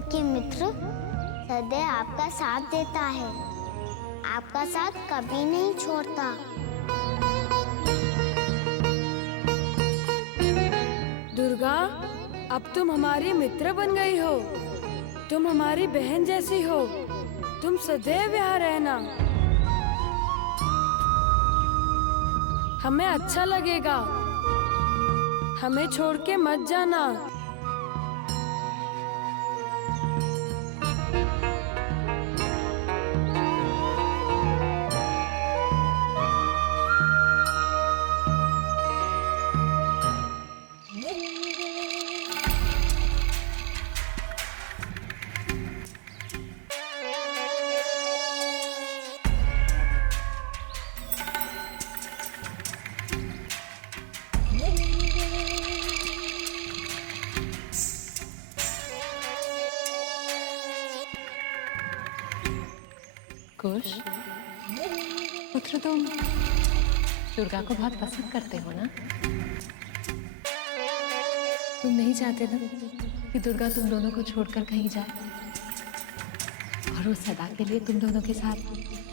क्योंकि मित्र सदैव आपका साथ देता है, आपका साथ कभी नहीं छोड़ता। दुर्गा, अब तुम हमारी मित्र बन गई हो। तुम हमारी बहन जैसी हो। तुम सदैव यहाँ रहना, हमें अच्छा लगेगा। हमें छोड़ के मत जाना। कुश, पुत्र तुम दुर्गा को बहुत पसंद करते हो ना? तुम नहीं चाहते ना कि दुर्गा तुम दोनों को छोड़कर कहीं जाए और वो सदा के लिए तुम दोनों के साथ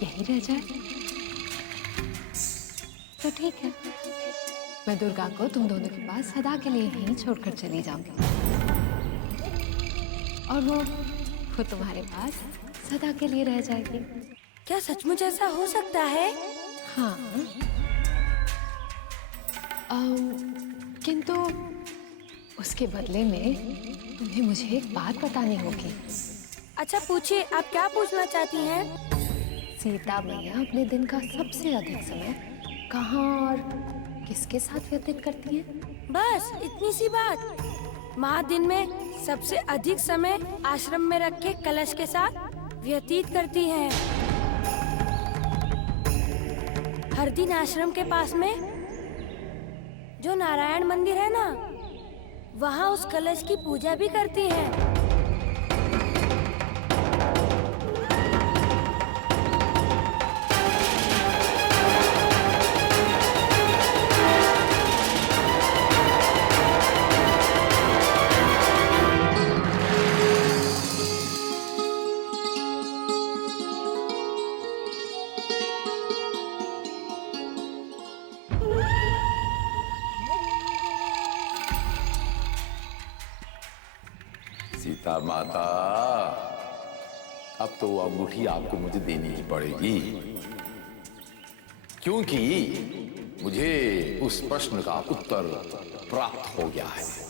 यहीं रह जाए? तो ठीक है, मैं दुर्गा को तुम दोनों के पास सदा के लिए यहीं छोड़कर चली जाऊंगी और वो तुम्हारे पास सदा के लिए रह जाएगी। क्या सचमुच ऐसा हो सकता है? हाँ, किंतु उसके बदले में तुम्हें मुझे एक बात बतानी होगी। अच्छा पूछिए, आप क्या पूछना चाहती हैं? सीता मैया अपने दिन का सबसे अधिक समय कहाँ और किसके साथ व्यतीत करती हैं? बस इतनी सी बात। माँ दिन में सबसे अधिक समय आश्रम में रखे कलश के साथ व्यतीत करती हैं। हर दिन आश्रम के पास में जो नारायण मंदिर है ना, वहाँ उस कलश की पूजा भी करती हैं। सीता माता, अब तो वो अंगूठी आपको मुझे देनी ही पड़ेगी, क्योंकि मुझे उस प्रश्न का उत्तर प्राप्त हो गया है।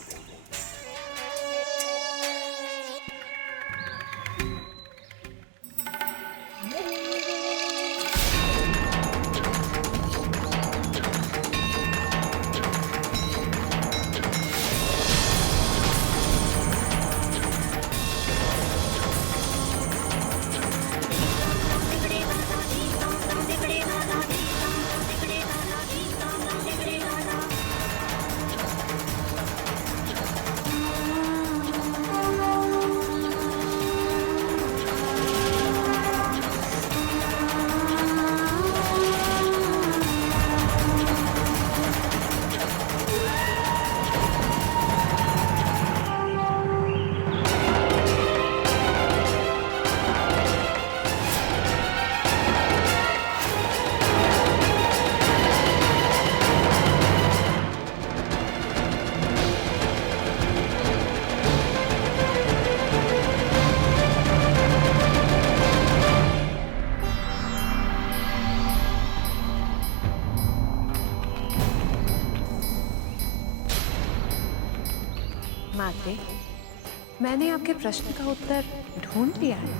माते, मैंने आपके प्रश्न का उत्तर ढूंढ लिया है।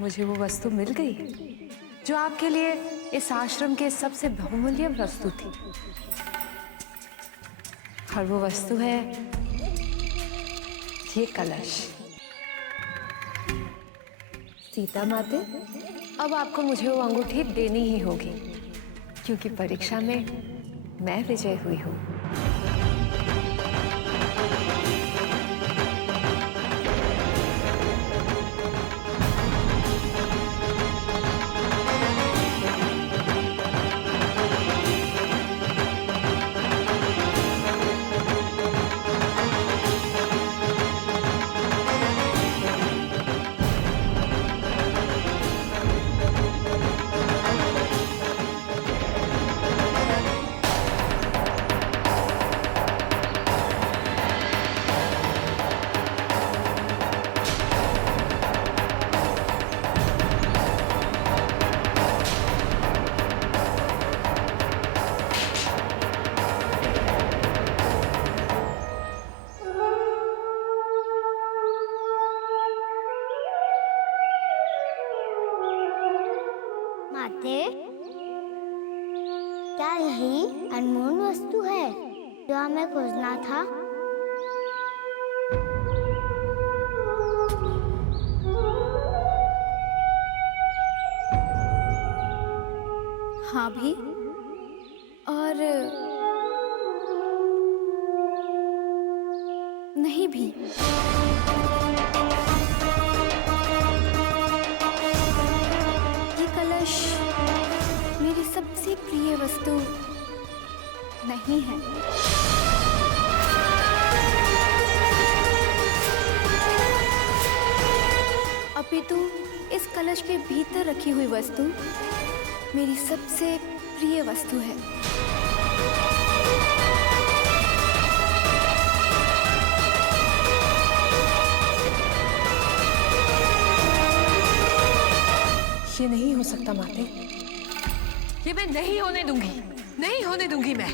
मुझे वो वस्तु मिल गई है जो आपके लिए इस आश्रम के सबसे बहुमूल्य वस्तु थी, और वो वस्तु है ये कलश। सीता माते, अब आपको मुझे वो अंगूठी देनी ही होगी, क्योंकि परीक्षा में मैं विजय हुई हूँ। क्या यही अनमोल वस्तु है जो हमें खोजना था? हाँ भी, और नहीं भी। ये कलश मेरी सबसे प्रिय वस्तु नहीं है। अपितु इस कलश के भीतर रखी हुई वस्तु मेरी सबसे प्रिय वस्तु है। ये नहीं हो सकता माते, ये मैं नहीं होने दूंगी, नहीं होने दूंगी मैं।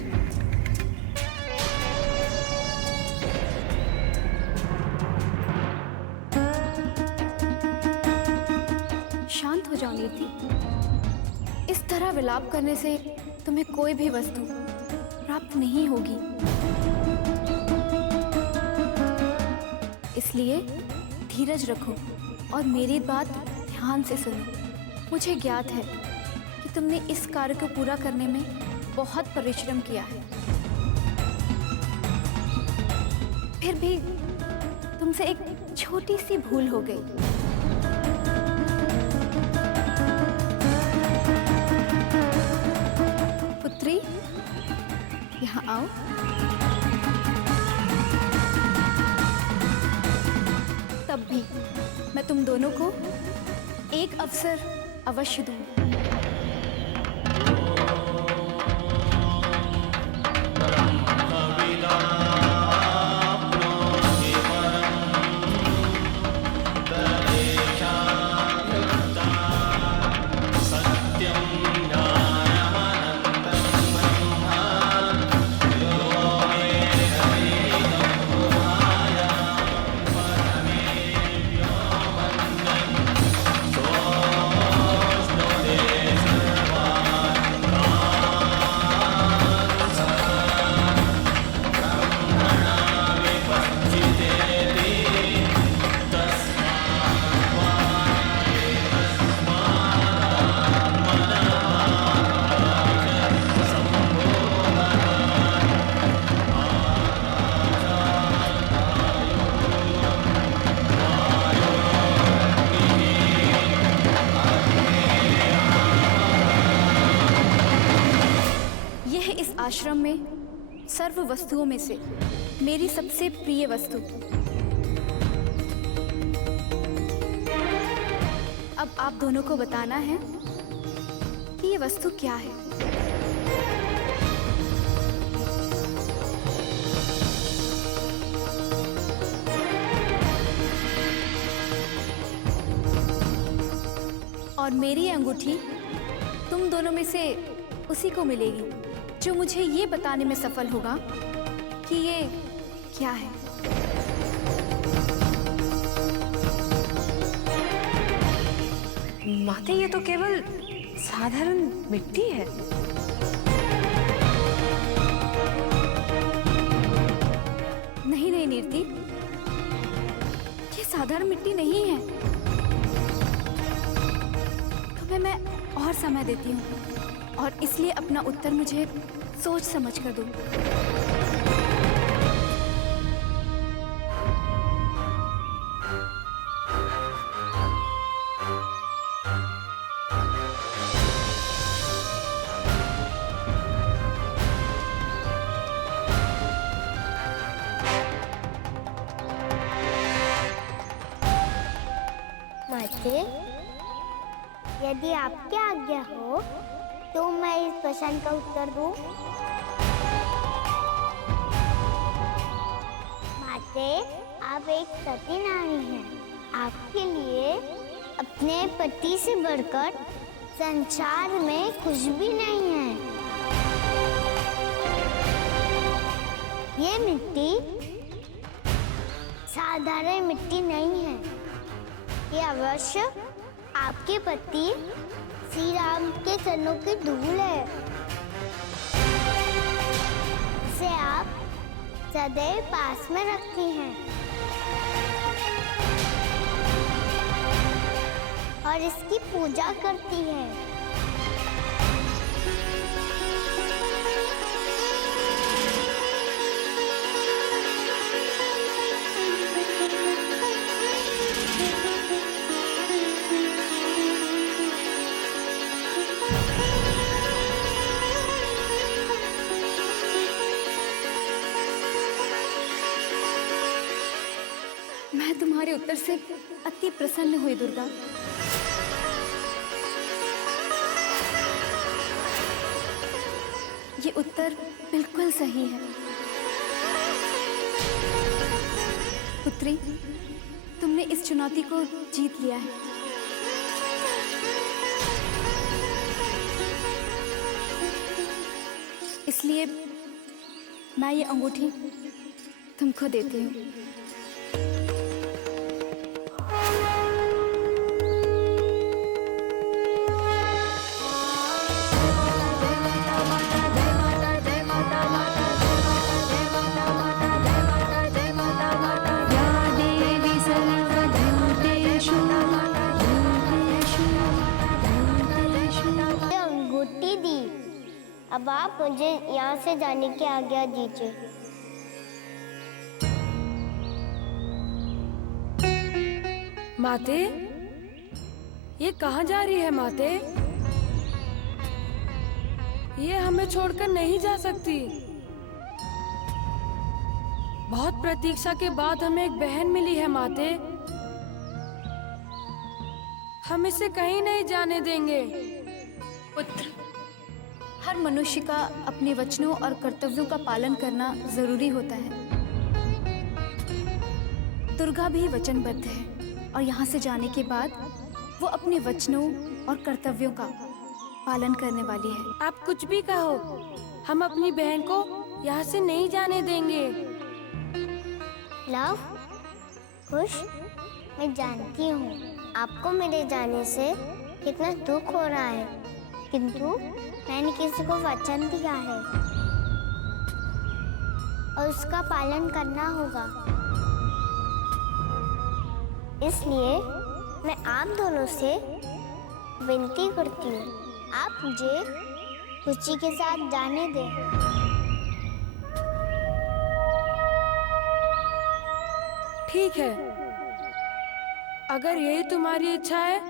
शांत हो जाओ नीति। इस तरह विलाप करने से तुम्हें कोई भी वस्तु प्राप्त नहीं होगी। इसलिए धीरज रखो और मेरी बात ध्यान से सुनो। मुझे ज्ञात है कि तुमने इस कार्य को पूरा करने में बहुत परिश्रम किया है, फिर भी तुमसे एक छोटी सी भूल हो गई। पुत्री, यहाँ आओ। तब भी मैं तुम दोनों को एक अवसर अवश्य दूंगी। आश्रम में सर्व वस्तुओं में से मेरी सबसे प्रिय वस्तु। अब आप दोनों को बताना है कि ये वस्तु क्या है। और मेरी अंगूठी तुम दोनों में से उसी को मिलेगी जो मुझे ये बताने में सफल होगा कि ये क्या है। माते, ये तो केवल साधारण मिट्टी है। नहीं नहीं नीति, ये साधारण मिट्टी नहीं है। तुम्हें मैं और समय देती हूँ और इसलिए अपना उत्तर मुझे सोच समझ कर दो। माते, यदि आपकी आज्ञा हो तो मैं इस प्रश्न का उत्तर दूं। माते, आप एक सती नारी हैं। आपके लिए अपने पति से बढ़कर संसार में कुछ भी नहीं है। ये मिट्टी साधारण मिट्टी नहीं है। ये अवश्य आपके पति श्री राम के चरणों की धूल है। इसे आप सदैव पास में रखती हैं और इसकी पूजा करती हैं। मैं तुम्हारे उत्तर से अति प्रसन्न हुई दुर्गा। ये उत्तर बिल्कुल सही है। पुत्री, तुमने इस चुनौती को जीत लिया है। इसलिए मैं ये अंगूठी तुमको देती हूँ। अंगूठी दी। अब आप मुझे यहाँ से जाने की आज्ञा दीजिए। माते, ये कहाँ जा रही है माते? ये हमें छोड़कर नहीं जा सकती। बहुत प्रतीक्षा के बाद हमें एक बहन मिली है माते। हम इसे कहीं नहीं जाने देंगे। पुत्र, हर मनुष्य का अपने वचनों और कर्तव्यों का पालन करना जरूरी होता है। दुर्गा भी वचनबद्ध है और यहाँ से जाने के बाद वो अपने वचनों और कर्तव्यों का पालन करने वाली है। आप कुछ भी कहो, हम अपनी बहन को यहाँ से नहीं जाने देंगे। लव, खुश, मैं जानती हूँ आपको मेरे जाने से कितना दुख हो रहा है, किंतु मैंने किसी को वचन दिया है और उसका पालन करना होगा। इसलिए मैं आप दोनों से विनती करती हूँ, आप मुझे खुशी के साथ जाने दें। ठीक है, अगर यही तुम्हारी इच्छा है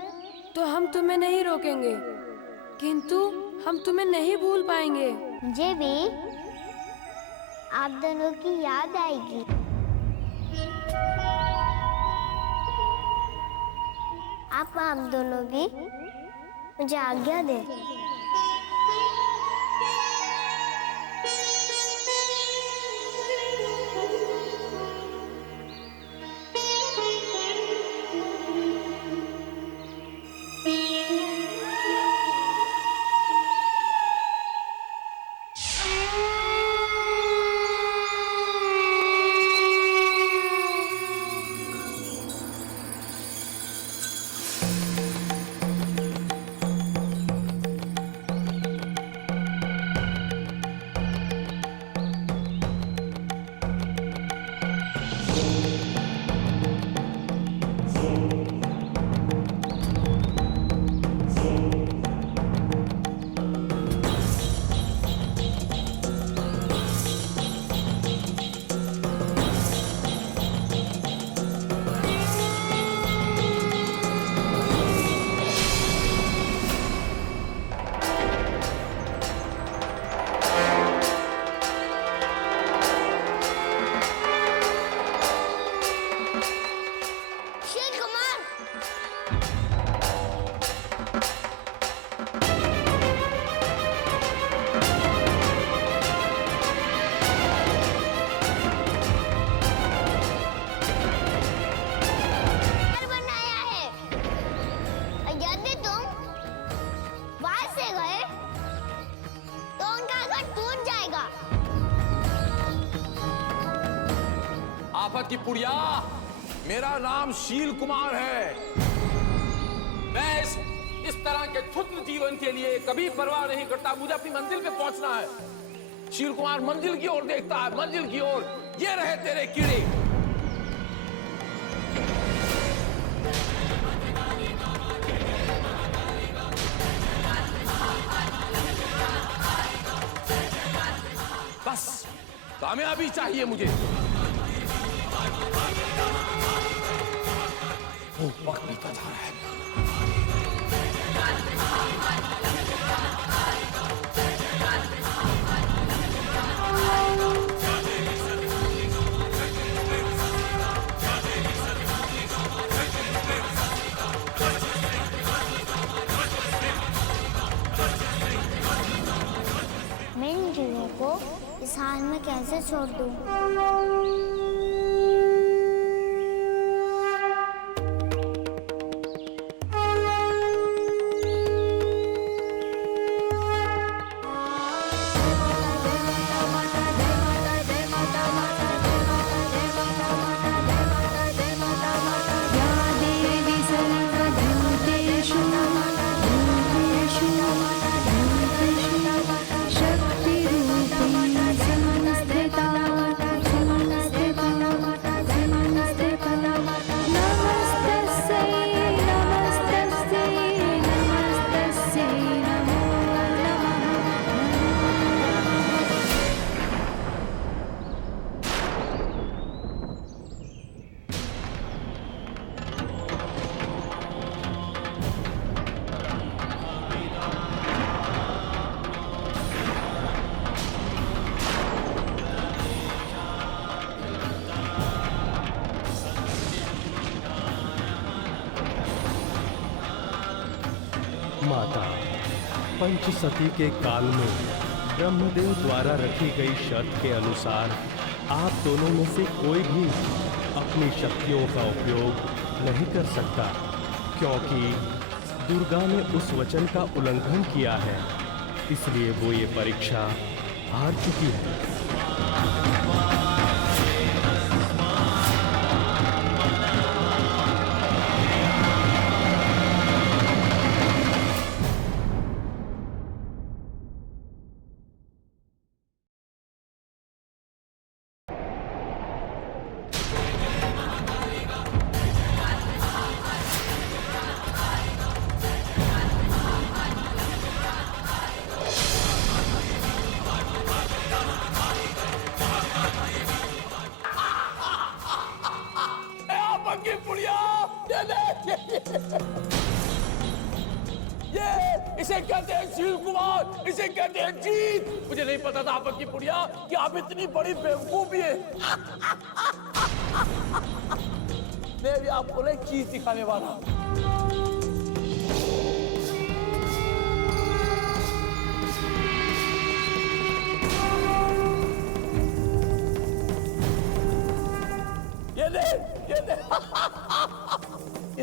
तो हम तुम्हें नहीं रोकेंगे, किंतु हम तुम्हें नहीं भूल पाएंगे। मुझे भी आप दोनों की याद आएगी। आप दोनों भी मुझे आज्ञा दें। आफत की पुड़िया, मेरा नाम शील कुमार है। मैं इस तरह के क्षुद्र जीवन के लिए कभी परवाह नहीं करता। मुझे अपनी मंजिल पे पहुंचना है। शील कुमार मंजिल की ओर देखता है, मंजिल की ओर। ये रहे तेरे कीड़े। बस कामयाबी चाहिए मुझे। वो वक्त बीता जा रहा है। मैं इन कीड़ों को इस हाल में कैसे छोड़ दूं? माता, पंचसती के काल में ब्रह्मदेव द्वारा रखी गई शर्त के अनुसार आप दोनों में से कोई भी अपनी शक्तियों का उपयोग नहीं कर सकता, क्योंकि दुर्गा ने उस वचन का उल्लंघन किया है। इसलिए वो ये परीक्षा हार चुकी है। इसे कहते हैं शील कुमार, इसे कहते हैं जीत। मुझे नहीं पता था आपक की पुड़िया कि आप इतनी बड़ी बेवकूफ भी है। मैं भी आपको एक चीज दिखाने वाला। ये दे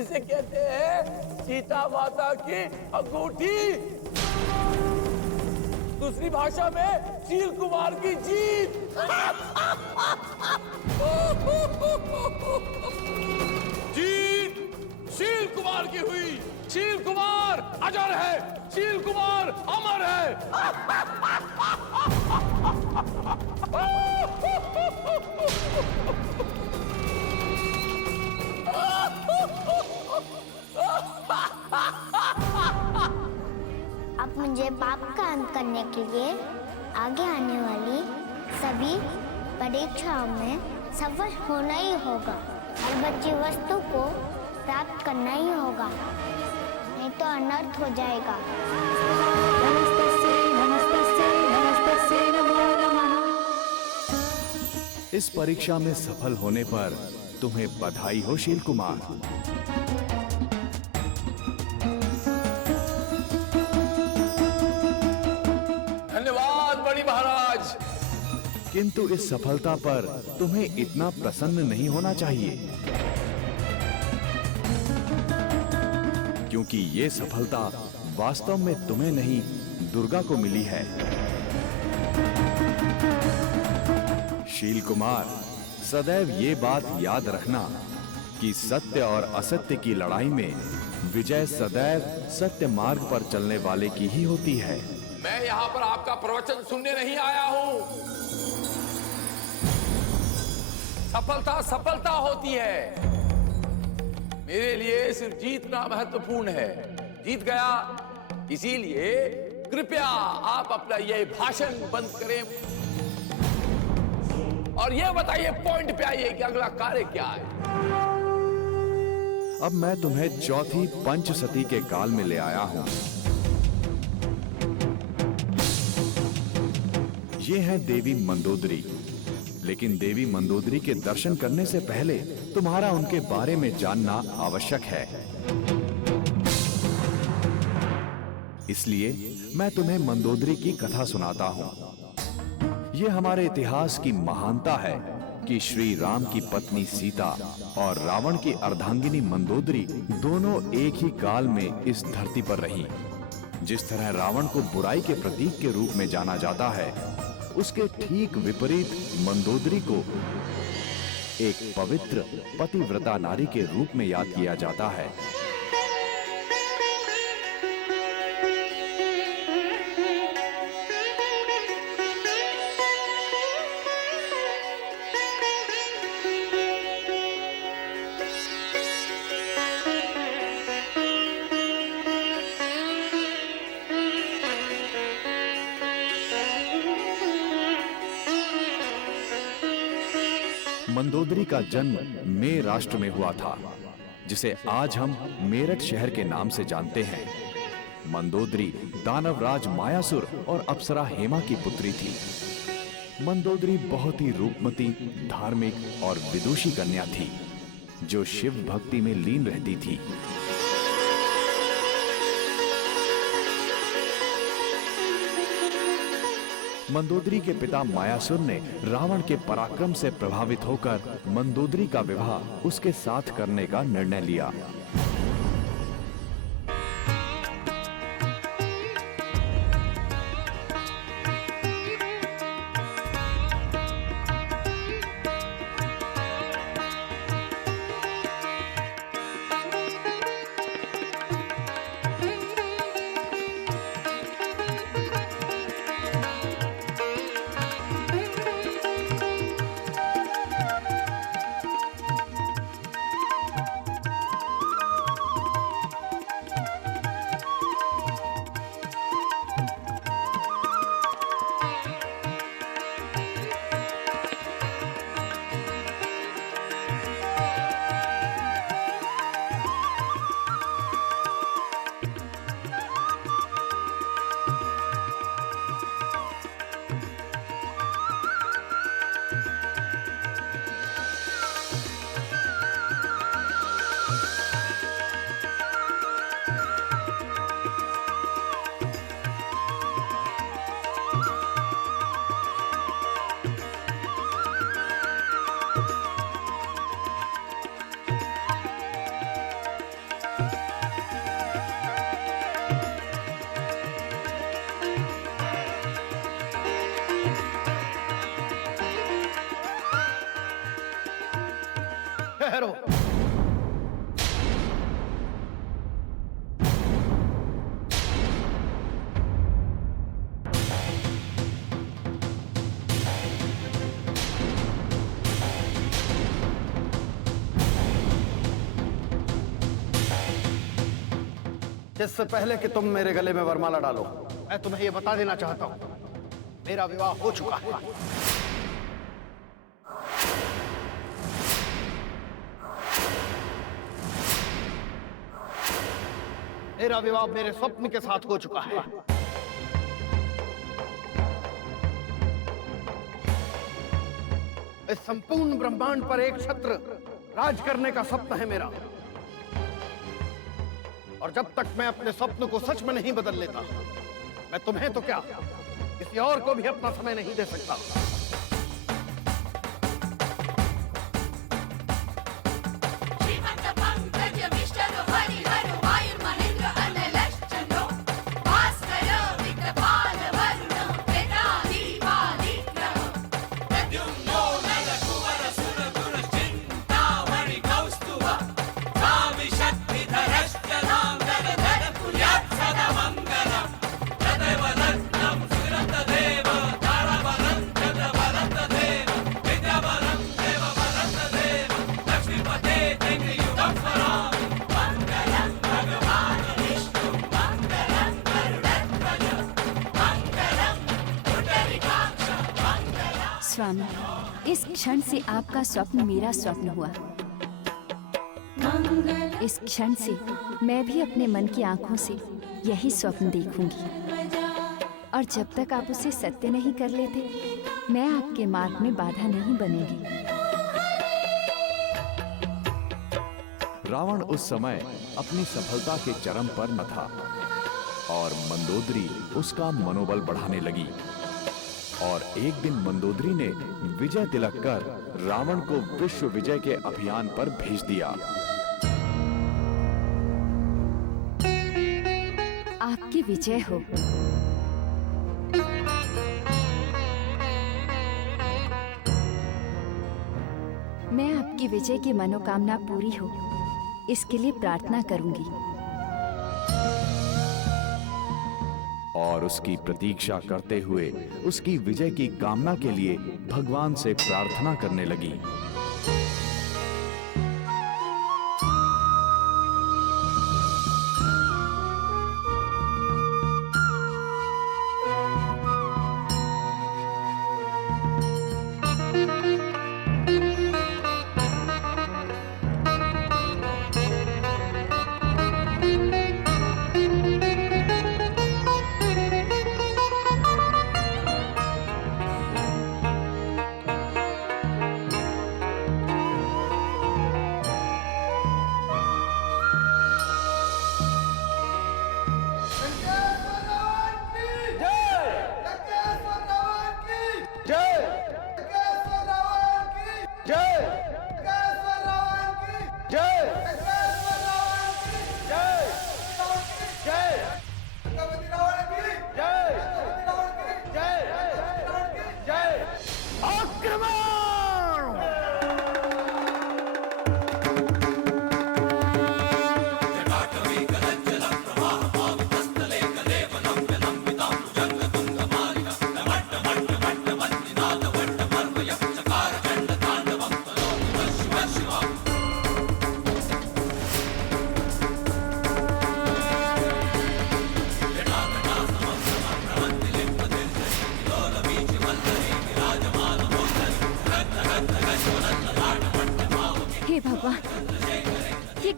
इसे कहते हैं सीता माता की अंगूठी। दूसरी भाषा में शील कुमार की जीत। जीत शील कुमार की हुई। शील कुमार अजर है, शील कुमार अमर है। अब मुझे पाप का अंत करने के लिए आगे आने वाली सभी परीक्षाओं में सफल होना ही होगा। हर बच्ची वस्तु को प्राप्त करना ही होगा, नहीं तो अनर्थ हो जाएगा। इस परीक्षा में सफल होने पर तुम्हें बधाई हो शील कुमार। धन्यवाद बड़ी महाराज। किंतु इस सफलता पर तुम्हें इतना प्रसन्न नहीं होना चाहिए, क्योंकि ये सफलता वास्तव में तुम्हें नहीं दुर्गा को मिली है। शील कुमार, सदैव ये बात याद रखना कि सत्य और असत्य की लड़ाई में विजय सदैव सत्य मार्ग पर चलने वाले की ही होती है। मैं यहाँ पर आपका प्रवचन सुनने नहीं आया हूँ। सफलता सफलता होती है। मेरे लिए सिर्फ जीतना महत्वपूर्ण है। जीत गया, इसीलिए कृपया आप अपना ये भाषण बंद करें और ये बताइए, पॉइंट पे आइए कि अगला कार्य क्या है। अब मैं तुम्हें चौथी पंचसती के काल में ले आया हूं। ये है देवी मंदोदरी। लेकिन देवी मंदोदरी के दर्शन करने से पहले तुम्हारा उनके बारे में जानना आवश्यक है। इसलिए मैं तुम्हें मंदोदरी की कथा सुनाता हूं। यह हमारे इतिहास की महानता है कि श्री राम की पत्नी सीता और रावण की अर्धांगिनी मंदोदरी दोनों एक ही काल में इस धरती पर रहीं। जिस तरह रावण को बुराई के प्रतीक के रूप में जाना जाता है, उसके ठीक विपरीत मंदोदरी को एक पवित्र पतिव्रता नारी के रूप में याद किया जाता है। मंदोदरी का जन्म मे राष्ट्र में हुआ था, जिसे आज हम मेरठ शहर के नाम से जानते हैं। मंदोदरी दानवराज मायासुर और अप्सरा हेमा की पुत्री थी। मंदोदरी बहुत ही रूपमती, धार्मिक और विदुषी कन्या थी, जो शिव भक्ति में लीन रहती थी। मंदोदरी के पिता मायासुर ने रावण के पराक्रम से प्रभावित होकर मंदोदरी का विवाह उसके साथ करने का निर्णय लिया। ठहरो। इससे पहले कि तुम मेरे गले में वरमाला डालो, मैं तुम्हें यह बता देना चाहता हूं, मेरा विवाह हो चुका है। मेरा विवाह मेरे स्वप्न के साथ हो चुका है। इस संपूर्ण ब्रह्मांड पर एक छत्र राज करने का स्वप्न है मेरा, और जब तक मैं अपने स्वप्न को सच में नहीं बदल लेता, मैं तुम्हें तो क्या, किसी और को भी अपना समय नहीं दे सकता। Shakti Dharashtra स्वामी, इस क्षण से आपका स्वप्न मेरा स्वप्न हुआ। इस क्षण से मैं भी अपने मन की आंखों से यही स्वप्न देखूंगी, और जब तक आप उसे सत्य नहीं कर लेते, मैं आपके मार्ग में बाधा नहीं बनूंगी। रावण उस समय अपनी सफलता के चरम पर न था और मंदोदरी उसका मनोबल बढ़ाने लगी। और एक दिन मंदोदरी ने विजय तिलक कर रावण को विश्व विजय के अभियान पर भेज दिया। आपकी विजय हो। मैं आपकी विजय की मनोकामना पूरी हो, इसके लिए प्रार्थना करूंगी। और उसकी प्रतीक्षा करते हुए उसकी विजय की कामना के लिए भगवान से प्रार्थना करने लगी।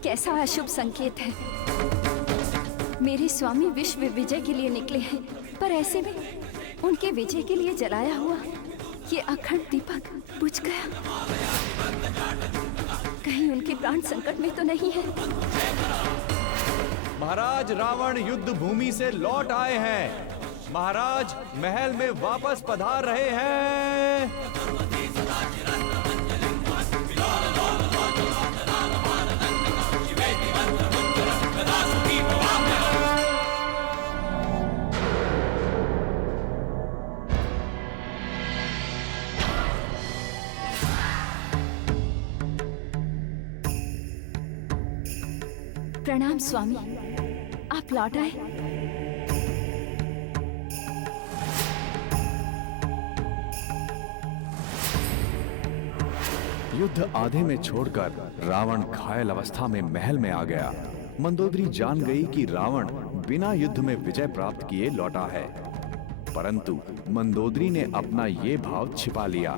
कैसा अशुभ संकेत है। मेरे स्वामी विश्व विजय के लिए निकले हैं, पर ऐसे में उनके विजय के लिए जलाया हुआ ये अखंड दीपक बुझ गया। कहीं उनके प्राण संकट में तो नहीं है। महाराज, रावण युद्ध भूमि से लौट आए हैं। महाराज महल में वापस पधार रहे हैं। प्रणाम स्वामी, आप लौट आए। युद्ध आधे में छोड़कर रावण घायल अवस्था में महल में आ गया। मंदोदरी जान गई कि रावण बिना युद्ध में विजय प्राप्त किए लौटा है, परंतु मंदोदरी ने अपना ये भाव छिपा लिया।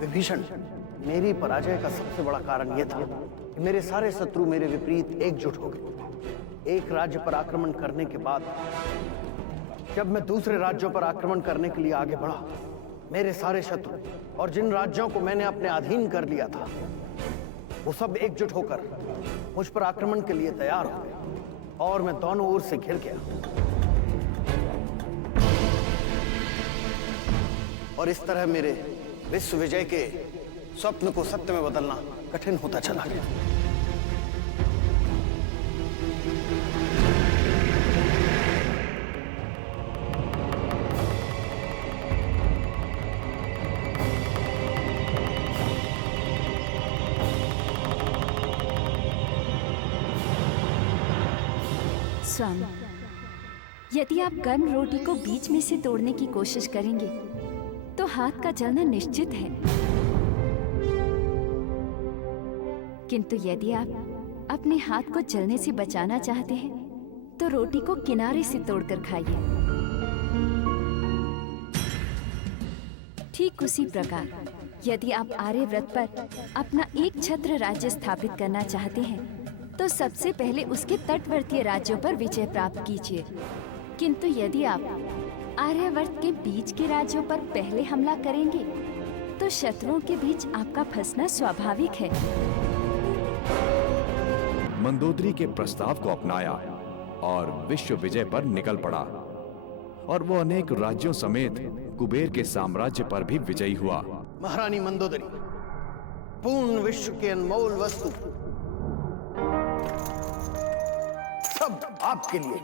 विभीषण, मेरी पराजय का सबसे बड़ा कारण यह था कि मेरे सारे शत्रु मेरे विपरीत एकजुट हो गए। एक राज्य पर आक्रमण करने के बाद जब मैं दूसरे राज्यों पर आक्रमण करने के लिए आगे बढ़ा, मेरे सारे शत्रु और जिन राज्यों को मैंने अपने अधीन कर लिया था, वो सब एकजुट होकर मुझ पर आक्रमण के लिए तैयार हो गए और मैं दोनों ओर से घिर गया। और इस तरह मेरे विश्व विजय के स्वप्न को सत्य में बदलना कठिन होता चला गया। स्वामी, यदि आप गर्म रोटी को बीच में से तोड़ने की कोशिश करेंगे तो हाथ का जलना निश्चित है, किंतु यदि आप अपने हाथ को जलने से बचाना चाहते हैं तो रोटी को किनारे से तोड़कर खाइए। ठीक उसी प्रकार यदि आप आर्यव्रत पर अपना एक छत्र राज्य स्थापित करना चाहते हैं तो सबसे पहले उसके तटवर्तीय राज्यों पर विजय प्राप्त कीजिए, किंतु यदि आप आर्यवर्त के बीच के राज्यों पर पहले हमला करेंगे तो शत्रुओं के बीच आपका फंसना स्वाभाविक है। मंदोदरी के प्रस्ताव को अपनाया और विश्व विजय पर निकल पड़ा और वो अनेक राज्यों समेत कुबेर के साम्राज्य पर भी विजयी हुआ। महारानी मंदोदरी, पूर्ण विश्व के अनमोल वस्तु सब आपके लिए।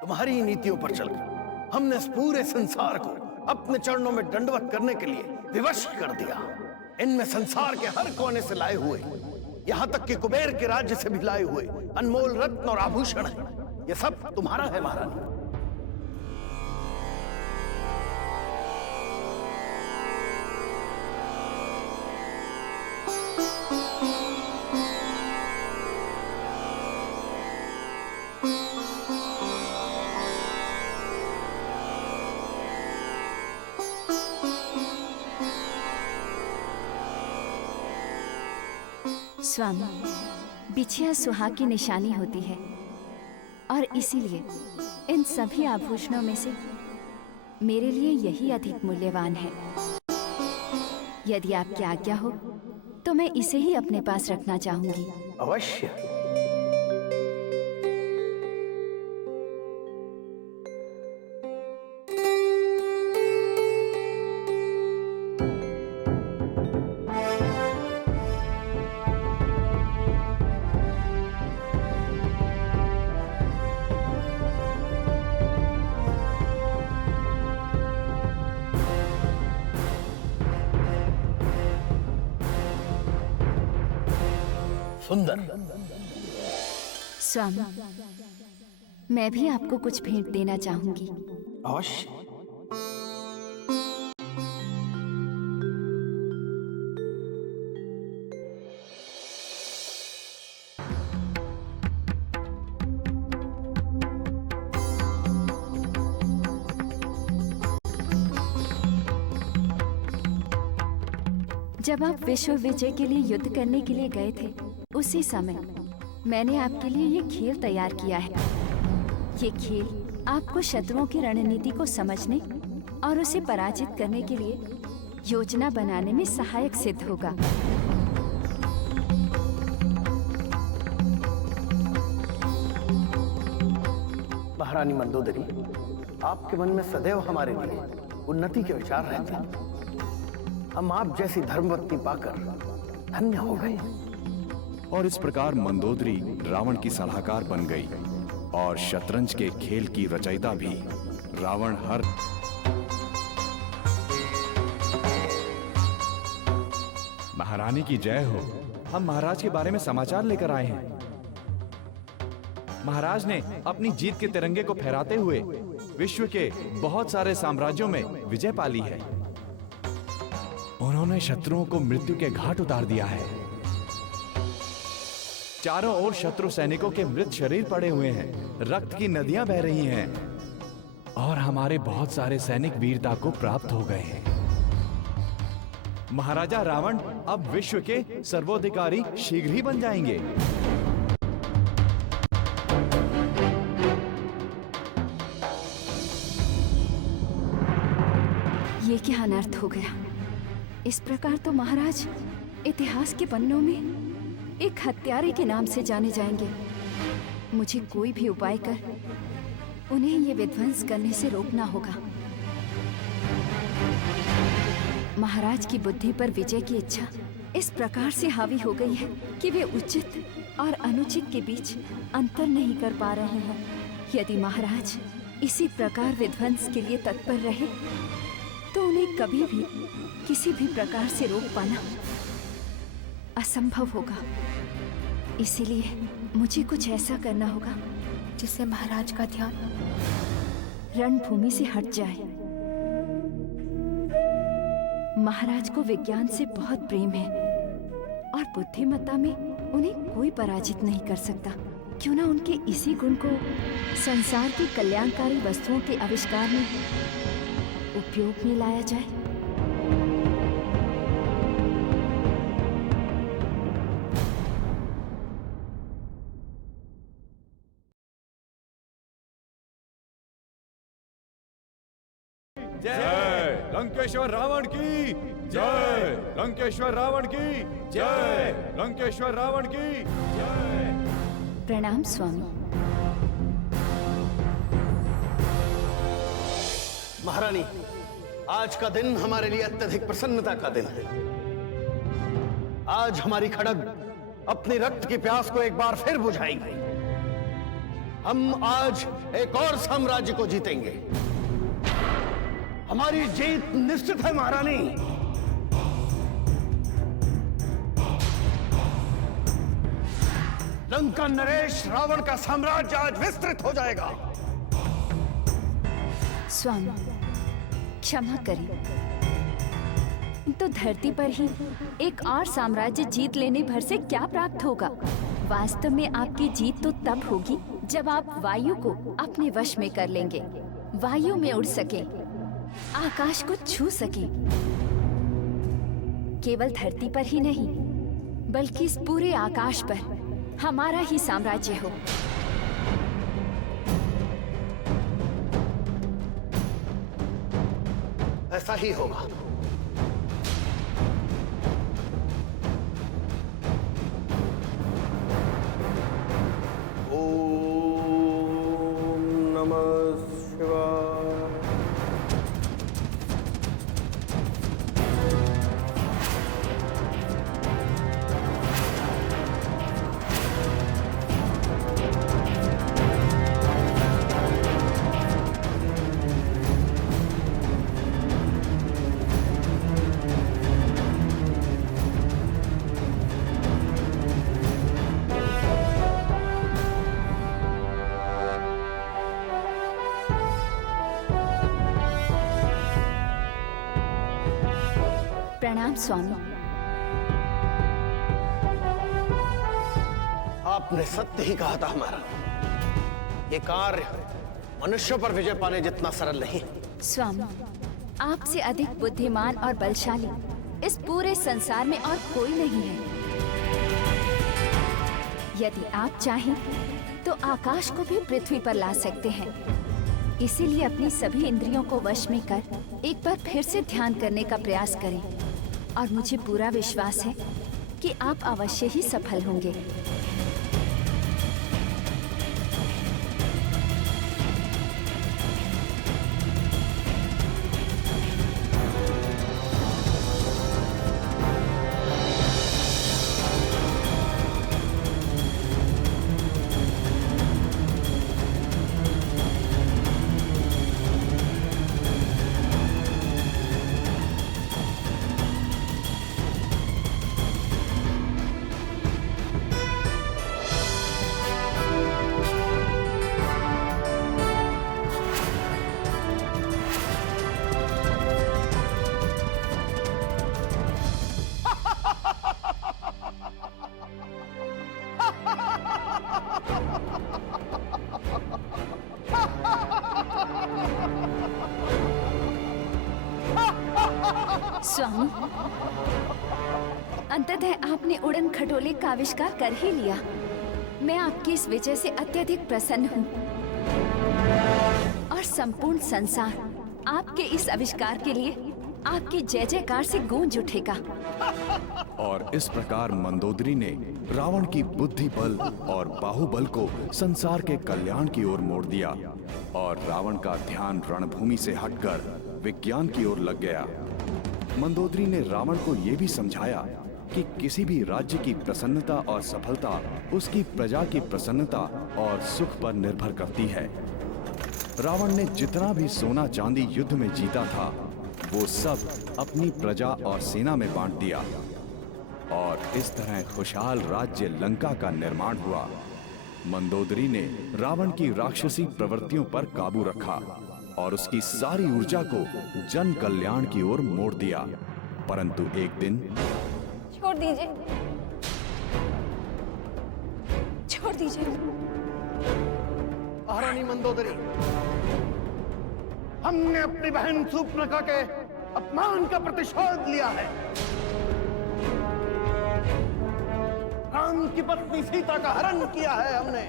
तुम्हारी नीतियों पर चलकर हमने इस पूरे संसार को अपने चरणों में दंडवत करने के लिए विवश कर दिया। इनमें संसार के हर कोने से लाए हुए, यहाँ तक कि कुबेर के राज्य से भी लाए हुए अनमोल रत्न और आभूषण है। ये सब तुम्हारा है महारानी। स्वामी, बिछिया सुहाग की निशानी होती है और इसीलिए इन सभी आभूषणों में से मेरे लिए यही अधिक मूल्यवान है। यदि आपकी आज्ञा हो तो मैं इसे ही अपने पास रखना चाहूंगी। अवश्य। सुंदर। स्वामी, मैं भी आपको कुछ भेंट देना चाहूंगी। अवश्य। जब आप विश्व विजय के लिए युद्ध करने के लिए गए थे उसी समय मैंने आपके लिए ये खेल तैयार किया है। ये खेल आपको शत्रुओं की रणनीति को समझने और उसे पराजित करने के लिए योजना बनाने में सहायक सिद्ध होगा। महारानी मंदोदरी, आपके मन में सदैव हमारे लिए उन्नति के विचार रहते हैं। हम आप जैसी धर्मपत्नी पाकर धन्य हो गए। और इस प्रकार मंदोदरी रावण की सलाहकार बन गई और शतरंज के खेल की रचयिता भी। रावण हर महारानी की जय हो। हम महाराज के बारे में समाचार लेकर आए हैं। महाराज ने अपनी जीत के तिरंगे को फहराते हुए विश्व के बहुत सारे साम्राज्यों में विजय पाली है। उन्होंने शत्रुओं को मृत्यु के घाट उतार दिया है। चारों ओर शत्रु सैनिकों के मृत शरीर पड़े हुए हैं, रक्त की नदियां बह रही हैं और हमारे बहुत सारे सैनिक वीरता को प्राप्त हो गए हैं। महाराजा रावण अब विश्व के सर्वोधिकारी शीघ्र ही बन जाएंगे। ये क्या अनर्थ हो गया? इस प्रकार तो महाराज इतिहास के पन्नों में एक हत्यारे के नाम से जाने जाएंगे। मुझे कोई भी उपाय कर उन्हें ये विध्वंस करने से रोकना होगा। महाराज की बुद्धि पर विजय की इच्छा इस प्रकार से हावी हो गई है कि वे उचित और अनुचित के बीच अंतर नहीं कर पा रहे हैं। यदि महाराज इसी प्रकार विध्वंस के लिए तत्पर रहे तो उन्हें कभी भी किसी भी प्रकार से रोक पाना असंभव होगा। इसीलिए मुझे कुछ ऐसा करना होगा जिससे महाराज का ध्यान रणभूमि से हट जाए। महाराज को विज्ञान से बहुत प्रेम है और बुद्धिमत्ता में उन्हें कोई पराजित नहीं कर सकता। क्यों ना उनके इसी गुण को संसार की कल्याणकारी वस्तुओं के आविष्कार में उपयोग में लाया जाए। जय लंकेश्वर रावण की जय, लंकेश्वर रावण की जय, लंकेश्वर रावण की जय। प्रणाम स्वामी। महारानी, आज का दिन हमारे लिए अत्यधिक प्रसन्नता का दिन है। आज हमारी खड़ग अपनी रक्त की प्यास को एक बार फिर बुझाएगी। हम आज एक और साम्राज्य को जीतेंगे। हमारी जीत निश्चित है महारानी। लंका नरेश रावण का साम्राज्य आज विस्तृत हो जाएगा। स्वामी क्षमा करें, तो धरती पर ही एक और साम्राज्य जीत लेने भर से क्या प्राप्त होगा। वास्तव में आपकी जीत तो तब होगी जब आप वायु को अपने वश में कर लेंगे, वायु में उड़ सके, आकाश को छू सके। केवल धरती पर ही नहीं बल्कि इस पूरे आकाश पर हमारा ही साम्राज्य हो। ऐसा ही होगा। ओम नमः शिवाय। प्रणाम स्वामी। आपने सत्य ही कहा था हमारा। ये कार्य मनुष्यों पर विजय पाने जितना सरल नहीं। स्वामी, आपसे अधिक बुद्धिमान और बलशाली इस पूरे संसार में और कोई नहीं है। यदि आप चाहें तो आकाश को भी पृथ्वी पर ला सकते हैं। इसीलिए अपनी सभी इंद्रियों को वश में कर एक बार फिर से ध्यान करने का प्रयास करें और मुझे पूरा विश्वास है कि आप अवश्य ही सफल होंगे। स्वामी, अंततः आपने उड़न खटोले का आविष्कार कर ही लिया। मैं आपकी इस विजय से अत्यधिक प्रसन्न हूँ और संपूर्ण संसार आपके इस आविष्कार के लिए आपकी जय जयकार से गूंज उठेगा। और इस प्रकार मंदोदरी ने रावण की बुद्धि बल और बाहुबल को संसार के कल्याण की ओर मोड़ दिया और रावण का ध्यान रणभूमि से हटकर विज्ञान की ओर लग गया। मंदोदरी ने रावण को यह भी समझाया कि किसी भी राज्य की प्रसन्नता और सफलता उसकी प्रजा की प्रसन्नता और सुख पर निर्भर करती है। रावण ने जितना भी सोना चांदी युद्ध में जीता था वो सब अपनी प्रजा और सेना में बांट दिया और इस तरह खुशहाल राज्य लंका का निर्माण हुआ मंदोदरी ने रावण की राक्षसी प्रवृत्तियों पर काबू रखा और उसकी सारी ऊर्जा को जन कल्याण की ओर मोड़ दिया। परंतु एक दिन छोड़ दीजिए, छोड़ दीजिए। महारानी मंदोदरी, हमने अपनी बहन शूर्पणखा के अपमान का प्रतिशोध लिया है। राम की पत्नी सीता का हरण किया है हमने,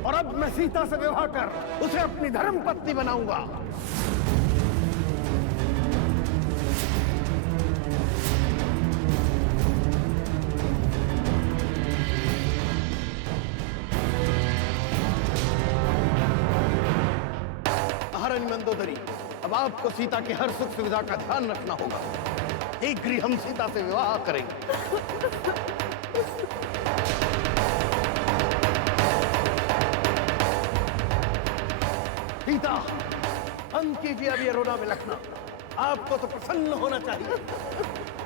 और अब मैं सीता से विवाह कर उसे अपनी धर्म पत्नी बनाऊंगा। महारानी मंदोदरी, अब आपको सीता की हर सुख सुविधा का ध्यान रखना होगा। शीघ्र ही हम सीता से विवाह करेंगे। सीता, बंद कीजिए अब ये रोना बिलखना। आपको तो प्रसन्न होना चाहिए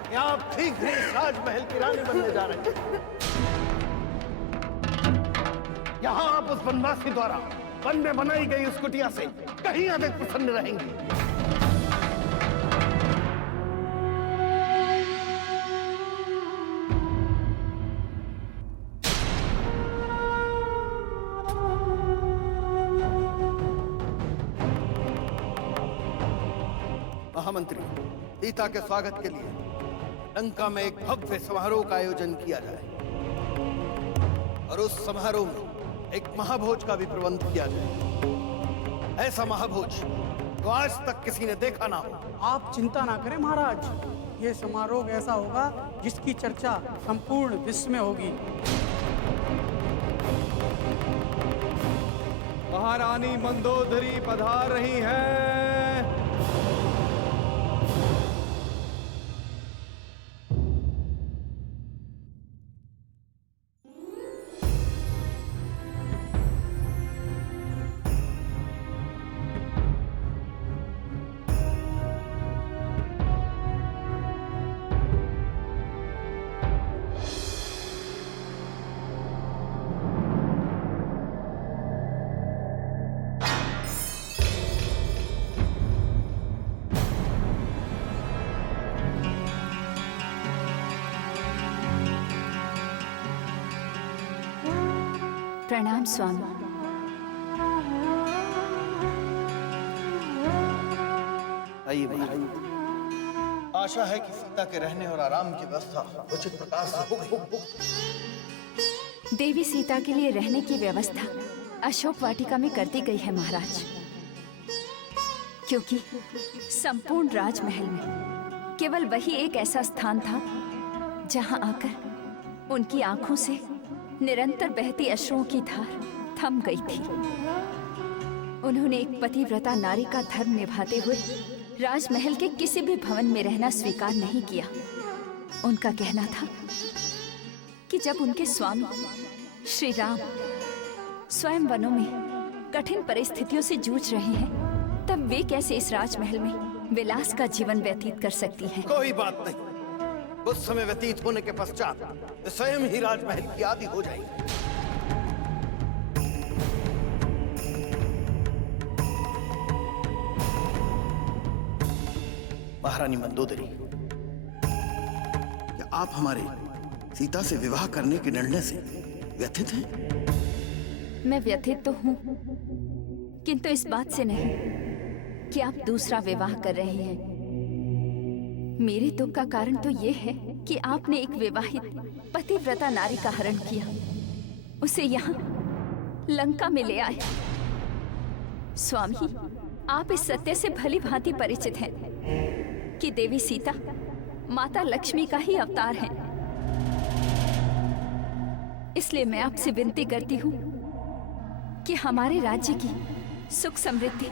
कि आप शीघ्र ही राजमहल की रानी बनने जा रहे हैं। यहाँ आप उस वनवासी द्वारा वन में बनाई गई उस कुटिया से कहीं अधिक प्रसन्न रहेंगी। महामंत्री, सीता के स्वागत के लिए लंका में एक भव्य समारोह का आयोजन किया जाए और उस समारोह में एक महाभोज का भी प्रबंध किया जाए। ऐसा महाभोज तो आज तक किसी ने देखा ना हो। आप चिंता ना करें महाराज, ये समारोह ऐसा होगा जिसकी चर्चा संपूर्ण विश्व में होगी। महारानी मंदोदरी पधार रही हैं। प्रणाम स्वामी। आइए महाराज, आशा है कि सीता के रहने और आराम की व्यवस्था उचित प्रकार से हो गई। देवी सीता के लिए रहने की व्यवस्था अशोक वाटिका में कर दी गई है महाराज, क्योंकि संपूर्ण राजमहल में केवल वही एक ऐसा स्थान था जहां आकर उनकी आंखों से निरंतर बहती अश्रुओं की धार थम गई थी। उन्होंने एक पतिव्रता नारी का धर्म निभाते हुए राजमहल के किसी भी भवन में रहना स्वीकार नहीं किया। उनका कहना था कि जब उनके स्वामी श्री राम स्वयं वनों में कठिन परिस्थितियों से जूझ रहे हैं, तब वे कैसे इस राजमहल में विलास का जीवन व्यतीत कर सकती हैं? कोई बात नहीं, उस समय व्यतीत होने के पश्चात वे स्वयं ही राजमहल की आदि हो जाएगी। महारानी मंदोदरी, क्या आप हमारे सीता से विवाह करने के निर्णय से व्यथित हैं? मैं व्यथित तो हूँ, किंतु इस बात से नहीं कि आप दूसरा विवाह कर रहे हैं। मेरे दुख का कारण तो ये है कि आपने एक विवाहित पतिव्रता नारी का हरण किया, उसे यहाँ लंका में ले आए। स्वामी, आप इस सत्य से भली भांति परिचित हैं कि देवी सीता माता लक्ष्मी का ही अवतार हैं। इसलिए मैं आपसे विनती करती हूँ कि हमारे राज्य की सुख समृद्धि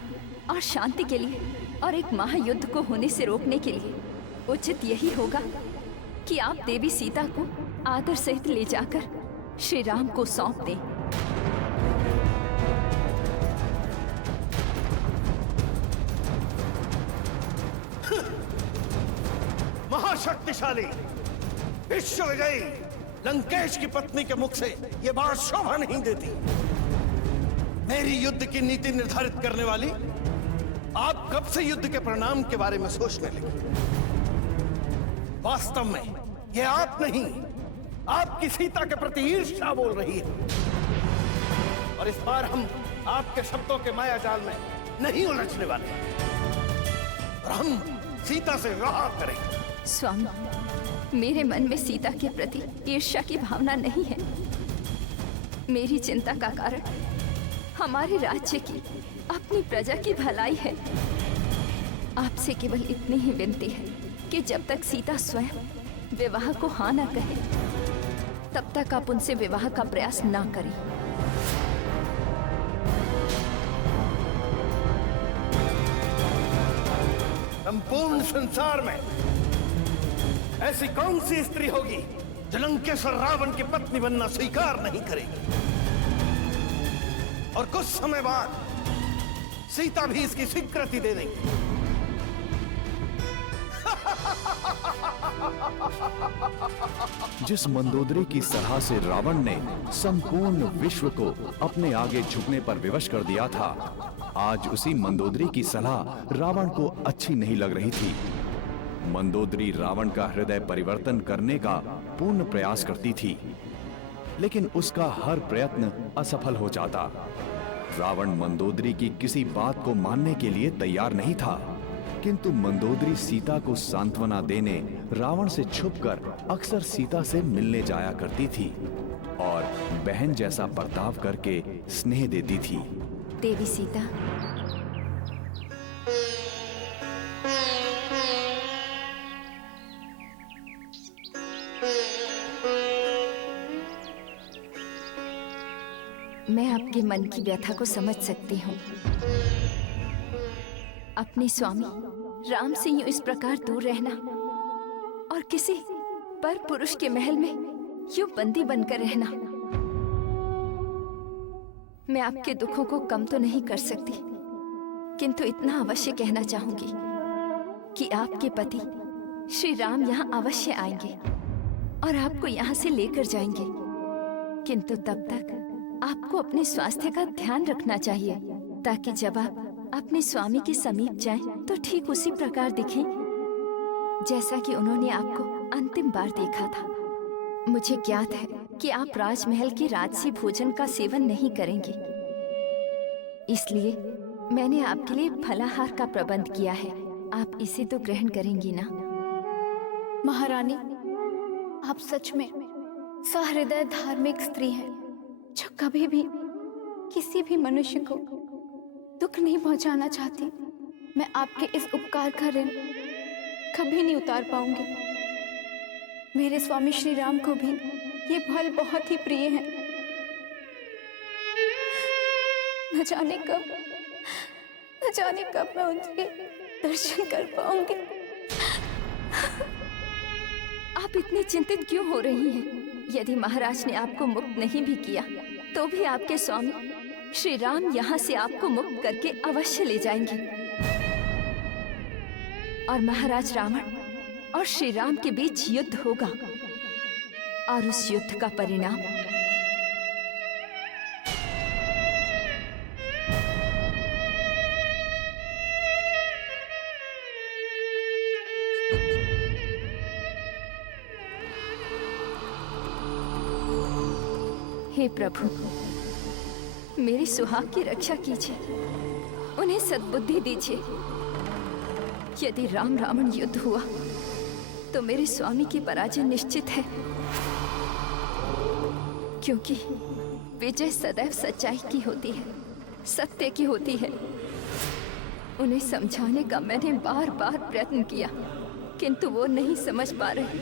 और शांति के लिए और एक महायुद्ध को होने से रोकने के लिए उचित यही होगा कि आप देवी सीता को आदर सहित ले जाकर श्री राम को सौंप दें। महाशक्तिशाली, विश्व विजयी, लंकेश की पत्नी के मुख से ये बात शोभा नहीं देती। मेरी युद्ध की नीति निर्धारित करने वाली आप कब से युद्ध के परिणाम के बारे में सोचने लगी? वास्तव में ये आप नहीं, आपकी सीता के प्रति ईर्ष्या बोल रही है। और इस बार हम आपके शब्दों के माया जाल में नहीं उलझने वाले और हम सीता से विवाह करेंगे। स्वामी, मेरे मन में सीता के प्रति ईर्ष्या की भावना नहीं है। मेरी चिंता का कारण हमारे राज्य की, अपनी प्रजा की भलाई है। आपसे केवल इतनी ही विनती है कि जब तक सीता स्वयं विवाह को हाँ न कहे, तब तक आप उनसे विवाह का प्रयास ना करें। संपूर्ण संसार में ऐसी कौन सी स्त्री होगी जो लंकेश और रावण की पत्नी बनना स्वीकार नहीं करेगी? और कुछ समय बाद सीता भी इसकी स्वीकृति दे देंगी। जिस मंदोदरी की सलाह से रावण ने संपूर्ण विश्व को अपने आगे झुकने पर विवश कर दिया था, आज उसी मंदोदरी की सलाह रावण को अच्छी नहीं लग रही थी। मंदोदरी रावण का हृदय परिवर्तन करने का पूर्ण प्रयास करती थी, लेकिन उसका हर प्रयत्न असफल हो जाता। रावण मंदोदरी की किसी बात को मानने के लिए तैयार नहीं था, किंतु मंदोदरी सीता को सांत्वना देने रावण से छुपकर अक्सर सीता से मिलने जाया करती थी और बहन जैसा बर्ताव करके स्नेह देती थी। देवी सीता, मैं आपके मन की व्यथा को समझ सकती हूँ। अपने स्वामी राम से यूं इस प्रकार दूर रहना और किसी पर पुरुष के महल में यूं बंदी बनकर रहना, मैं आपके दुखों को कम तो नहीं कर सकती, किंतु इतना अवश्य कहना चाहूंगी कि आपके पति श्री राम यहाँ अवश्य आएंगे और आपको यहाँ से लेकर जाएंगे। किंतु तब तक आपको अपने स्वास्थ्य का ध्यान रखना चाहिए, ताकि जब आप अपने स्वामी के समीप जाएं तो ठीक उसी प्रकार दिखें जैसा कि उन्होंने आपको अंतिम बार देखा था। मुझे ज्ञात है कि आप राजमहल के राजसी भोजन का सेवन नहीं करेंगे, इसलिए मैंने आपके लिए फलाहार का प्रबंध किया है। आप इसे तो ग्रहण करेंगी ना? महारानी, आप सच में सहृदय धार्मिक स्त्री हैं, जो कभी भी किसी भी मनुष्य को दुख नहीं पहुंचाना चाहती। मैं आपके इस उपकार का ऋण कभी नहीं उतार पाऊंगी। मेरे स्वामी श्री राम को भी ये फल बहुत ही प्रिय है। न जाने कब मैं उनके दर्शन कर पाऊंगी। आप इतनी चिंतित क्यों हो रही हैं? यदि महाराज ने आपको मुक्त नहीं भी किया, तो भी आपके स्वामी श्री राम यहाँ से आपको मुक्त करके अवश्य ले जाएंगे। और महाराज रावण और श्री राम के बीच युद्ध होगा, और उस युद्ध का परिणाम हे प्रभु, मेरी सुहाग की रक्षा कीजिए, उन्हें सद्बुद्धि दीजिए। यदि राम रावण युद्ध हुआ तो मेरे स्वामी की पराजय निश्चित है, क्योंकि विजय सदैव सच्चाई की होती है, सत्य की होती है। उन्हें समझाने का मैंने बार बार प्रयत्न किया, किंतु वो नहीं समझ पा रहे।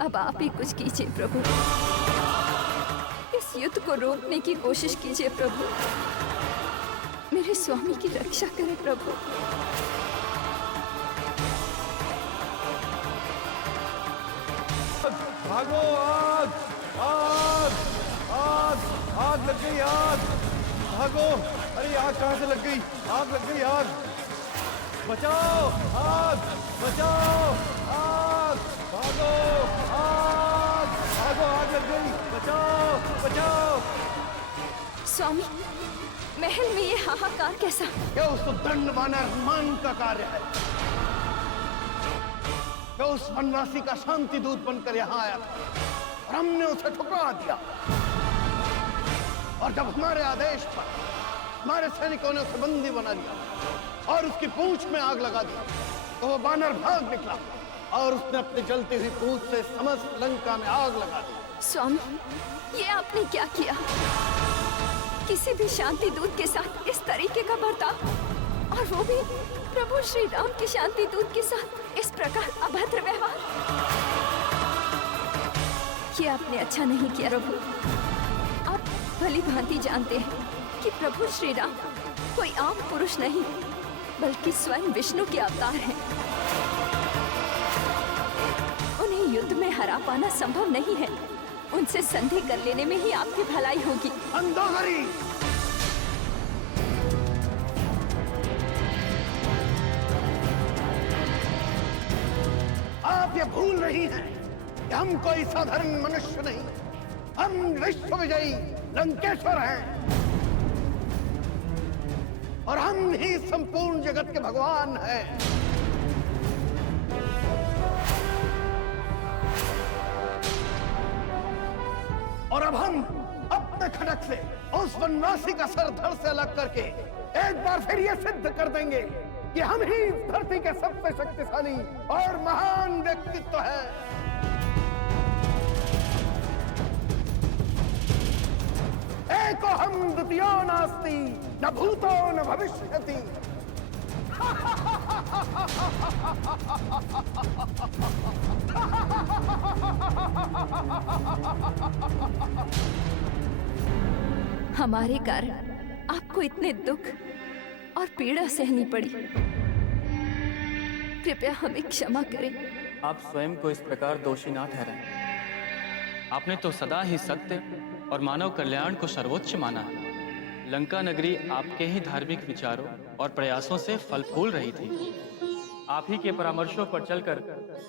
अब आप ही कुछ कीजिए प्रभु, इस युद्ध को रोकने की कोशिश कीजिए प्रभु। मेरे स्वामी की रक्षा करें प्रभु। भागो, आग आग आग आग लग गई, आग! भागो! अरे आग कहाँ से लग गई? आग लग गई, आग! बचाओ! आग! बचाओ! आग! भागो! आग! स्वामी, महल में ये हाहाकार कैसा? ये उस दंड वानर हनुमान का कार्य है। जो उस वनवासी का शांति दूत बनकर यहाँ आया था और हमने उसे ठुकरा दिया। और जब हमारे आदेश पर हमारे सैनिकों ने उसे बंदी बना लिया और उसकी पूंछ में आग लगा दी, तो वो बानर भाग निकला और उसने अपनी जलती हुई पूंछ से समस्त लंका में आग लगा दी। स्वामी, ये आपने क्या किया? किसी भी शांति दूत के साथ इस तरीके का बर्ताव, और वो भी प्रभु श्री राम के शांति दूत के साथ इस प्रकार अभद्र व्यवहार, ये आपने अच्छा नहीं किया प्रभु। आप भली भांति जानते हैं कि प्रभु श्री राम कोई आम पुरुष नहीं, बल्कि स्वयं विष्णु के अवतार हैं। उन्हें युद्ध में हरा पाना संभव नहीं है। उनसे संधि कर लेने में ही आपकी भलाई होगी। मंदोदरी, आप ये भूल रही हैं कि हम कोई साधारण मनुष्य नहीं, हम विश्व विजयी लंकेश्वर हैं और हम ही संपूर्ण जगत के भगवान हैं। और अब हम अपने खड़क से उस वनवासी का सर धड़ से अलग करके एक बार फिर ये सिद्ध कर देंगे कि हम ही इस धरती के सबसे शक्तिशाली और महान व्यक्तित्व हैं। एको हम द्वितीयो नास्ति, न भूतो न भविष्यति। हमारे कारण आपको इतने दुख और पीड़ा सहनी पड़ी। कृपया हमें क्षमा करें। आप स्वयं को इस प्रकार दोषी ना ठहराएं। आपने तो सदा ही सत्य और मानव कल्याण को सर्वोच्च माना है। लंका नगरी आपके ही धार्मिक विचारों और प्रयासों से फल फूल रही थी। आप ही के परामर्शों पर चलकर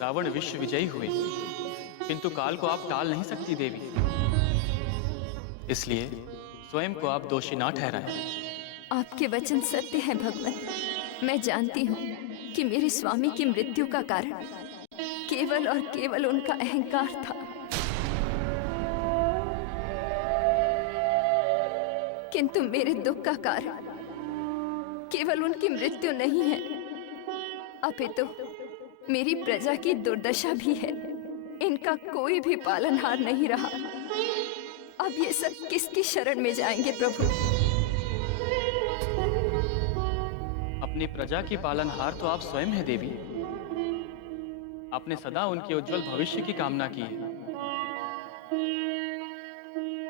रावण विश्व विजयी हुए, किंतु काल को आप टाल नहीं सकती देवी। इसलिए स्वयं को आप दोषी ना ठहराएं। आपके वचन सत्य हैं भगवान। मैं जानती हूँ कि मेरे स्वामी की मृत्यु का कारण केवल और केवल उनका अहंकार था, किंतु मेरे दुख का कारण केवल उनकी मृत्यु नहीं है, अपितु मेरी प्रजा की दुर्दशा भी है। इनका कोई भी पालनहार नहीं रहा। अब ये सब किसकी शरण में जाएंगे प्रभु? अपनी प्रजा की पालनहार तो आप स्वयं हैं देवी। आपने सदा उनके उज्जवल भविष्य की कामना की है।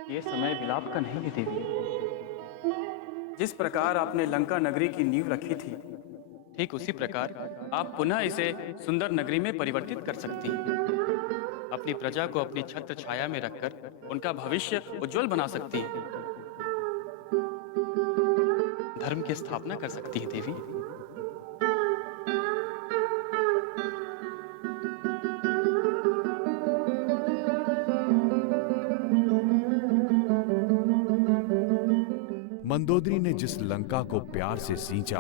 ये समय विलाप का नहीं है देवी। जिस प्रकार आपने लंका नगरी की नींव रखी थी, ठीक उसी प्रकार आप पुनः इसे सुंदर नगरी में परिवर्तित कर सकती हैं। अपनी प्रजा को अपनी छत्र छाया में रखकर उनका भविष्य उज्जवल बना सकती हैं। धर्म की स्थापना कर सकती हैं देवी। मंदोदरी ने जिस लंका को प्यार से सींचा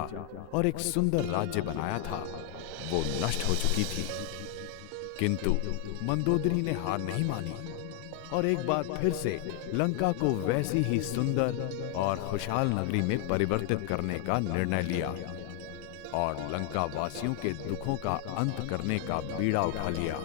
और एक सुंदर राज्य बनाया था, वो नष्ट हो चुकी थी। किंतु मंदोदरी ने हार नहीं मानी और एक बार फिर से लंका को वैसी ही सुंदर और खुशहाल नगरी में परिवर्तित करने का निर्णय लिया और लंका वासियों के दुखों का अंत करने का बीड़ा उठा लिया।